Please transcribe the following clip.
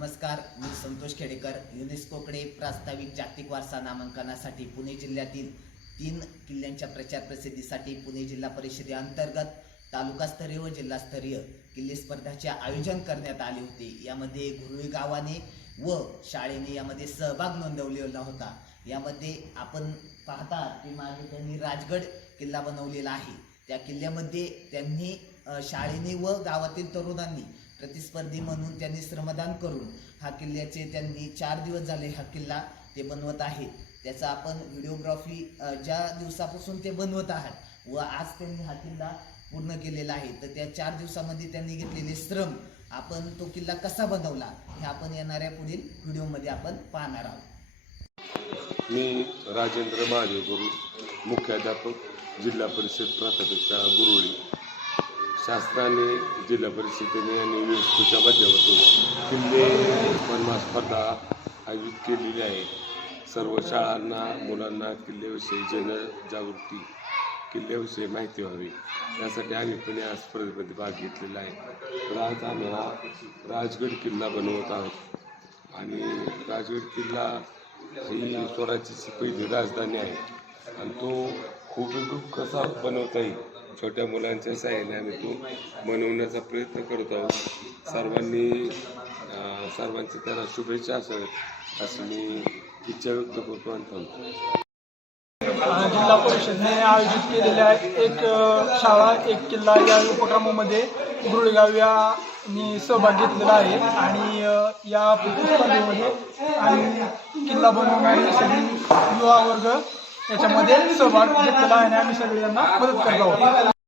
नमस्कार मी संतोष खेडेकर. युनेस्कोकडे प्रास्ताविक जागतिक वारसा नामांकनासाठी पुणे जिल्ह्यातील तीन किल्ल्यांच्या प्रचार प्रसिद्धीसाठी पुणे जिल्हा परिषदेअंतर्गत तालुकास्तरीय व जिल्हास्तरीय किल्ले स्पर्धाचे आयोजन करण्यात आले होते. यामध्ये गुरुळी गावाने व शाळेने यामध्ये सहभाग नोंदवलेला होता. यामध्ये आपण पाहता की मागे त्यांनी राजगड किल्ला बनवलेला आहे. त्या किल्ल्यामध्ये त्यांनी शाळेने व गावातील तरुणांनी प्रतिस्पर्धी म्हणून त्यांनी श्रमदान करून हा किल्ल्याचे त्यांनी चार दिवस झाले हा किल्ला ते बनवत आहेत त्याचा आपण व्हिडिओग्राफी ज्या दिवसापासून ते बनवत आहात व आज त्यांनी हा किल्ला पूर्ण केलेला आहे. तर त्या चार दिवसामध्ये त्यांनी घेतलेले श्रम आपण तो किल्ला कसा बनवला हे आपण येणाऱ्या पुढील व्हिडिओमध्ये आपण पाहणार आहोत. मी राजेंद्र महादेव गुरु मुख्याध्यापक जिल्हा परिषद प्राथमिक शाळा गुरुळी. शासनाने जिल्हा परिषदेने आणि युनेस्कोच्या माध्यमातून किल्ले बनवा स्पर्धा आयोजित केलेली आहे सर्व शाळांना मुलांना किल्ल्याविषयी जनजागृती किल्ल्याविषयी माहिती व्हावी. यासाठी आम्ही पण या स्पर्धेमध्ये भाग घेतलेला आहे. तर आज आम्ही हा राजगड किल्ला बनवत आहोत. आणि राजगड किल्ला ही स्वराज्याची पहिली राजधानी आहे. आणि तो खूप कसा बनवता येईल. छोट्या मुलांच्या सहाय्याने आम्ही तो बनवण्याचा प्रयत्न करत आहोत. सर्वांनी सर्वांचे त्याला शुभेच्छा असाव्यात असं मी इच्छा व्यक्त करतो आणि थांबतो. जिल्हा परिषदने आयोजित केलेल्या एक शाळा एक किल्ला या उपक्रमामध्ये गुरुळगाव यांनी सहभाग घेतलेला आहे. आणि या स्पर्धेमध्ये आणि किल्ला बनवणारे सगळी युवा वर्ग याच्यामध्ये सहभाग घेतलेला आहे आणि आम्ही सगळे यांना मदत करत आहोत.